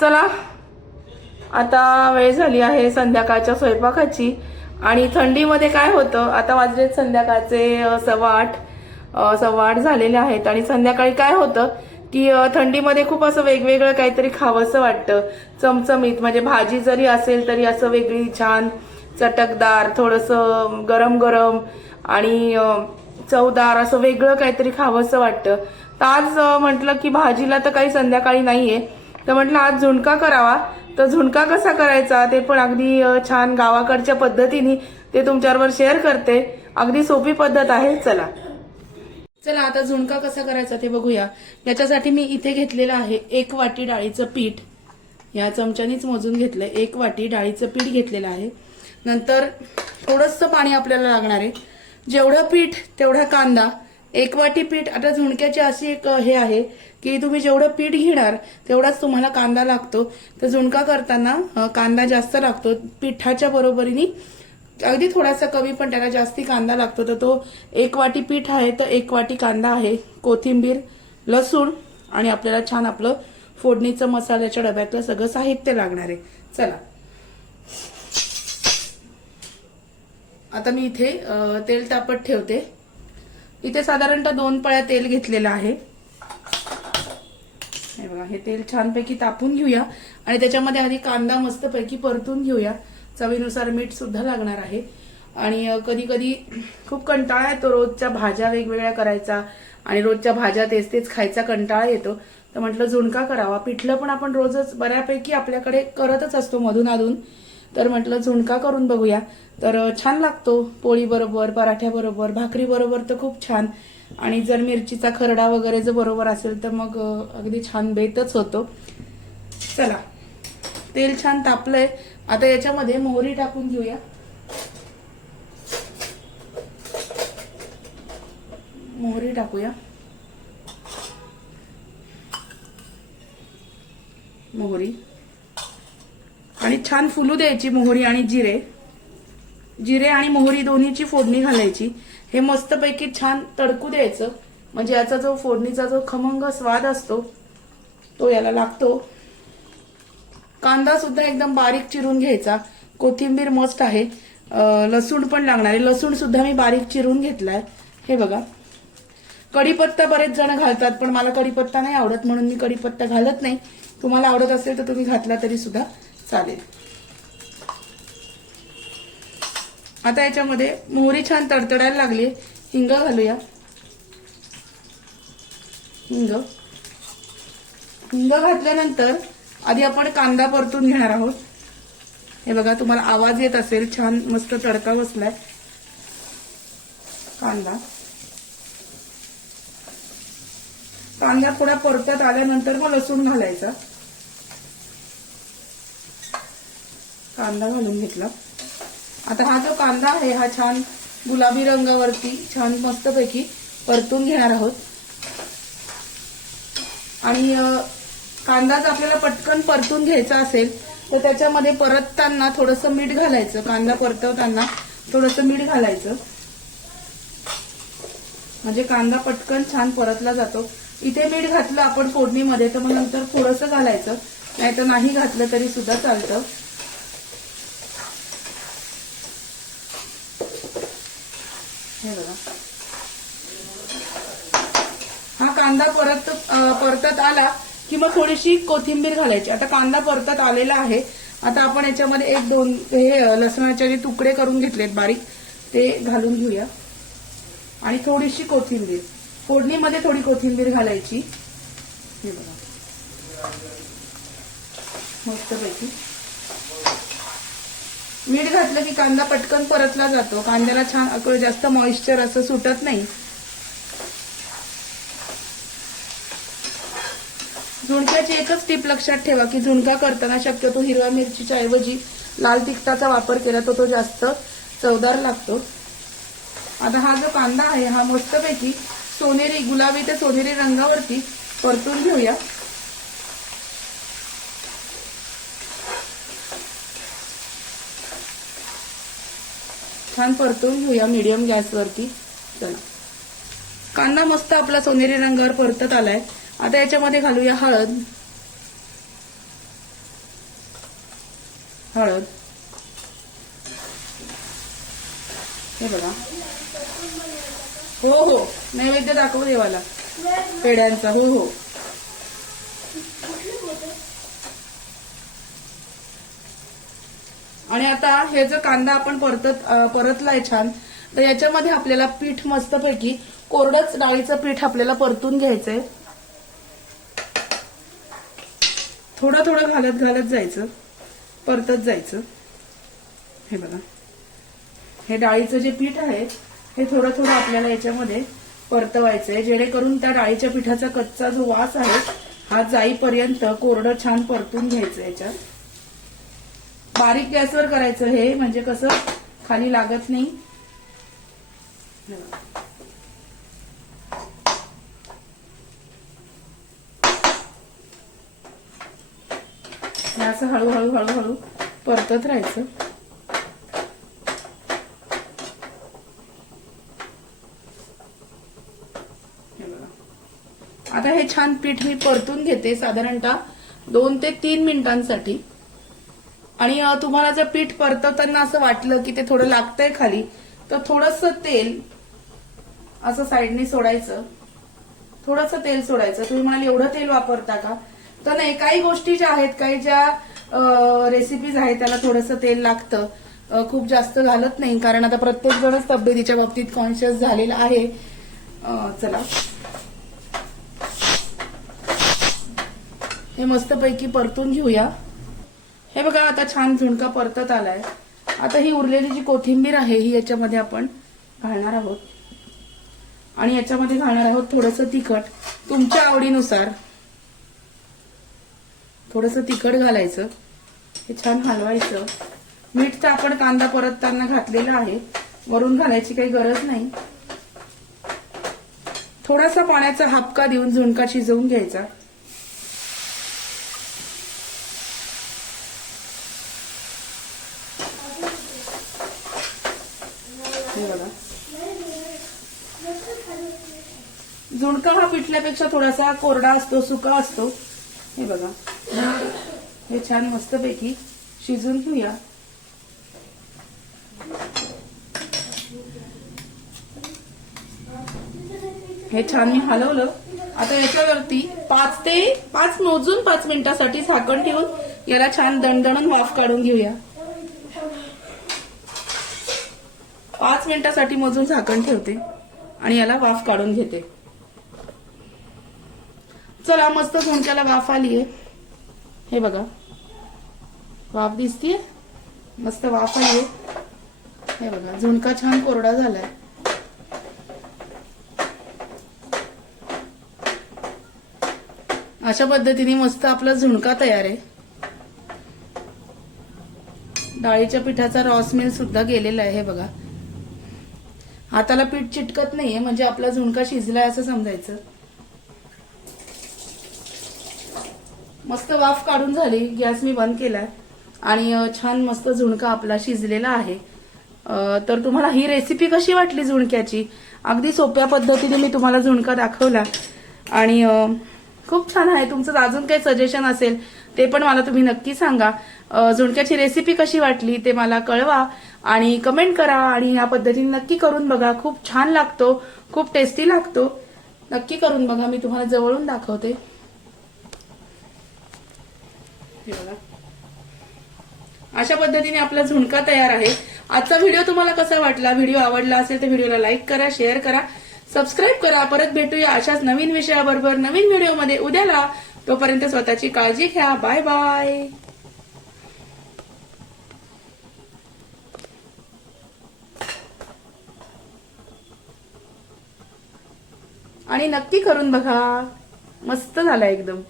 चला. आता वेळ झाली आहे संध्याकाळच्या स्वयंपाकाची. आणि थंडीमध्ये काय होतं? आता वाजलेत संध्याकाळचे सव्वा आठ. सव्वा आठ झालेले आहेत. आणि संध्याकाळी काय होतं? की थंडीमध्ये खूप असं वेगवेगळं काहीतरी खावंसं वाटतं. चमचमीत. म्हणजे भाजी जरी असेल तरी असं वेगळी छान चटकदार थोडंसं गरम गरम आणि चवदार असं वेगळं काहीतरी खावंसं वाटतं. तर आज म्हटलं की भाजीला तर काही संध्याकाळी नाहीये. तर म्हटलं आज झुणका करावा. तर झुणका कसा करायचा ते पण अगदी छान गावाकडच्या पद्धतीने ते तुमच्याबरोबर शेअर करते. अगदी सोपी पद्धत आहे. चला. चला आता झुणका कसा करायचा ते बघूया. याच्यासाठी मी इथे घेतलेलं आहे एक वाटी डाळीचं पीठ. या चमच्यानीच मोजून घेतलंय. एक वाटी डाळीचं पीठ घेतलेलं आहे. नंतर थोडंसं पाणी आपल्याला लागणार आहे. जेवढं पीठ तेवढा कांदा. एक वाटी पीठ. आता झुणक्याची अशी एक हे आहे. की तुम्ही जेवढं पीठ घेणार तेवढाच तुम्हाला कांदा लागतो. तर झुणका करताना कांदा जास्त लागतो. पिठाच्या बरोबरीने अगदी थोडासा कमी पण त्याला जास्ती कांदा लागतो. तर तो एक वाटी पीठ आहे तर एक वाटी कांदा आहे कोथिंबीर लसूण आणि आपल्याला छान आपलं फोडणीचं मसाल्याच्या डब्यातलं सगळं साहित्य लागणार आहे. चला. आता मी इथे तेल तापत ठेवते. इथे साधारणतः दोन पळ्या तेल घेतलेलं आहे. हे बघा हे तेल छानपैकी तापून घेऊया. आणि त्याच्यामध्ये आधी कांदा मस्तपैकी परतून घेऊया. चवीनुसार मीठ सुद्धा लागणार आहे. आणि कधी कधी खूप कंटाळा येतो रोजच्या भाज्या वेगवेगळ्या करायचा. आणि रोजच्या भाज्या तेच तेच खायचा कंटाळा येतो. तर म्हटलं झुणका करावा. पिठलं पण आपण रोजच बऱ्यापैकी आपल्याकडे करतच असतो मधून अधून तर म्हटलं झुणका करून बघूया. तर छान लागतो पोळी बरोबर पराठ्याबरोबर भाकरी बरोबर तर खूप छान. आणि जर मिरचीचा खरडा वगैरे जर बरोबर असेल तर मग अगदी छान बेतच होतो. चला. तेल छान तापलंय. आता याच्यामध्ये मोहरी टाकून घेऊया. मोहरी टाकूया. मोहरी. आणि छान फुलू द्यायची मोहरी आणि जिरे. जिरे आणि मोहरी दोन्हीची फोडणी घालायची. हे मस्तपैकी छान तडकू द्यायचं. म्हणजे याचा जो फोडणीचा जो खमंग स्वाद असतो तो याला लागतो. कांदा सुद्धा एकदम बारीक चिरून घ्यायचा. कोथिंबीर मस्त आहे. लसूण पण लागणार आहे. लसूण सुद्धा मी बारीक चिरून घेतलाय. हे बघा. कढीपत्ता बरेच जण घालतात पण मला कढीपत्ता नाही आवडत म्हणून मी कढीपत्ता घालत नाही. तुम्हाला आवडत असेल तर तुम्ही घातला तरी सुद्धा चालेल. आता याच्यामध्ये मोहरी छान तडतडायला लागली. हिंग घालूया. हिंग. हिंग घातल्यानंतर आधी आपण कांदा परतून घेणार आहोत. हे बघा तुम्हाला आवाज येत असेल. छान मस्त तडका बसलाय. कांदा. कांदा थोडा परतत आल्यानंतर मग लसूण घालायचा. कांदा घालून घेतला. आता हा जो कांदा आहे हा छान गुलाबी रंगावरती छान मस्तपैकी परतून घेणार आहोत. आणि कांदा जर आपल्याला पटकन परतून घ्यायचा असेल तर त्याच्यामध्ये परतताना थोडंसं मीठ घालायचं. कांदा परतवताना थोडंसं मीठ घालायचं. म्हणजे कांदा पटकन छान परतला जातो. इथे मीठ घातलं आपण फोडणीमध्ये तर मग नंतर थोडंसं घालायचं. नाही तर नाही घातलं तरी सुद्धा चालतं. हे बघा. हा कांदा परत परतत आला की मग थोडीशी कोथिंबीर घालायची. आता कांदा परतत आलेला आहे. आता आपण याच्यामध्ये एक दोन हे लसणाचे जे तुकडे करून घेतलेत बारीक ते घालून घेऊया. आणि थोडीशी कोथिंबीर. फोडणीमध्ये थोडी कोथिंबीर घालायची. हे बघा. मस्तपैकी. मीठ घातलं की कांदा पटकन परतला जातो. कांद्याला छान अकळ जास्त मॉइश्चर असं सुटत नाही. झुणक्याची एकच टीप लक्षात ठेवा की झुणका करताना शक्यतो हिरव्या मिरचीच्या ऐवजी लाल तिखटाचा वापर केला तर तो जास्त चवदार लागतो. आता हा जो कांदा आहे हा मस्तपैकी सोनेरी गुलाबी ते सोनेरी रंगावरती परतून घेऊया. छान परतून घेऊया मीडियम गॅसवरती चला. कांदा मस्त आपला सोनेरी रंगावर परतत आलाय. आता याच्यामध्ये घालूया हळद. हळद. हे बघा. हो हो. नैवेद्य दाखव देवाला. पेड्यांचा हो हो. आणि आता हे जो कांदा आपण परतत परतलाय छान तर याच्यामध्ये आपल्याला पीठ मस्तपैकी कोरडच डाळीचं पीठ आपल्याला परतून घ्यायचंय. थोडं थोडं घालत घालत जायचं परतत जायचं. हे बघा. हे डाळीचं जे पीठ आहे हे थोडं थोडं आपल्याला याच्यामध्ये परतवायचंय जेणेकरून त्या डाळीच्या पिठाचा कच्चा जो वास आहे हा जाईपर्यंत कोरडं छान परतून घ्यायचं याच्यात. बारीक गॅसवर करायचं हे म्हणजे कसं? खाली लागत नाही. असं हळूहळू हळूहळू परतत राहायचं. आता हे छान पीठ मी परतून घेते साधारणतः दोन ते तीन मिनिटांसाठी. आणि तुम्हाला जर पीठ परतवताना असं वाटलं की ते थोडं लागतंय खाली तर थोडस तेल असं साईडने सोडायचं. थोडस तेल सोडायचं. तुम्ही म्हणाल एवढं तेल वापरता का? तर नाही काही गोष्टी ज्या आहेत काही ज्या रेसिपीज आहेत त्याला थोडंसं तेल लागतं. खूप जास्त घालत नाही कारण आता प्रत्येक जणच तब्येतीच्या बाबतीत कॉन्शियस झालेला आहे. चला. हे मस्तपैकी परतून घेऊया. हे बघा आता छान झुणका परतत आलाय. आता ही उरलेली जी कोथिंबीर आहे ही याच्यामध्ये आपण घालणार आहोत. आणि याच्यामध्ये घालणार आहोत थोडंसं तिखट. तुमच्या आवडीनुसार. थोडंसं तिखट घालायचं. हे छान हलवायचं. मीठ तर आपण कांदा परतताना घातलेला आहे. वरून घालायची काही गरज नाही. थोडासा पाण्याचा हापका देऊन झुणका शिजवून घ्यायचा हे बघा झुणका हा थोडासा कोरडा असतो सुका असतो. हे बघा. हे छान मस्तपैकी शिजून घेऊया. हे छान मी हलवलं. आता याच्यावरती पाच ते पाच मोजून पाच मिनिटासाठी झाकण ठेवून याला छान दणदणून वाफ काढून घेऊया. पाच मिनिटासाठी मोजून झाकण ठेवते आणि याला वाफ काढून घेते. चला मस्त झोणक्याला वाफ आलीये हे बघा. वाफ दिसतीये? मस्त वाफ आलीये हे बघा झुणका छान कोरडा झालाय. अशा पद्धतीने मस्त आपला झुणका तयार आहे. डाळीच्या पिठाचा रॉस मिल सुद्धा गेलेला आहे हे बघा. हाताला पीठ चिटकत नाहीये म्हणजे आपला झुणका शिजलाय असं समजायचं. मस्त वाफ काढून झाली गॅस मी बंद केलाय. आणि छान मस्त झुणका आपला शिजलेला आहे. तर तुम्हाला ही रेसिपी कशी वाटली झुणक्याची? अगदी सोप्या पद्धतीने मी तुम्हाला झुणका दाखवला. आणि खूप छान आहे. तुमचं अजून काही सजेशन असेल ते पण मला तुम्ही नक्की सांगा. झुणक्याची रेसिपी कशी वाटली ते मला कळवा आणि कमेंट करा आणि या पद्धतीने नक्की करून बघा. खूप छान लागतो खूप टेस्टी लागतो. नक्की करून बघा. मी तुम्हाला जवळून दाखवते. बघा अशा पद्धतीने आपला झुणका तयार आहे. आजचा व्हिडिओ तुम्हाला कसा वाटला व्हिडिओ आवडला असेल तर व्हिडिओला लाईक करा शेअर करा सबस्क्राईब करा. परत भेटूया अशाच नवीन विषयाबरोबर नवीन व्हिडिओमध्ये उद्याला. तोपर्यंत स्वतःची काळजी घ्या. Bye bye. आणि नक्की करून बघा. मस्त झाला एकदम.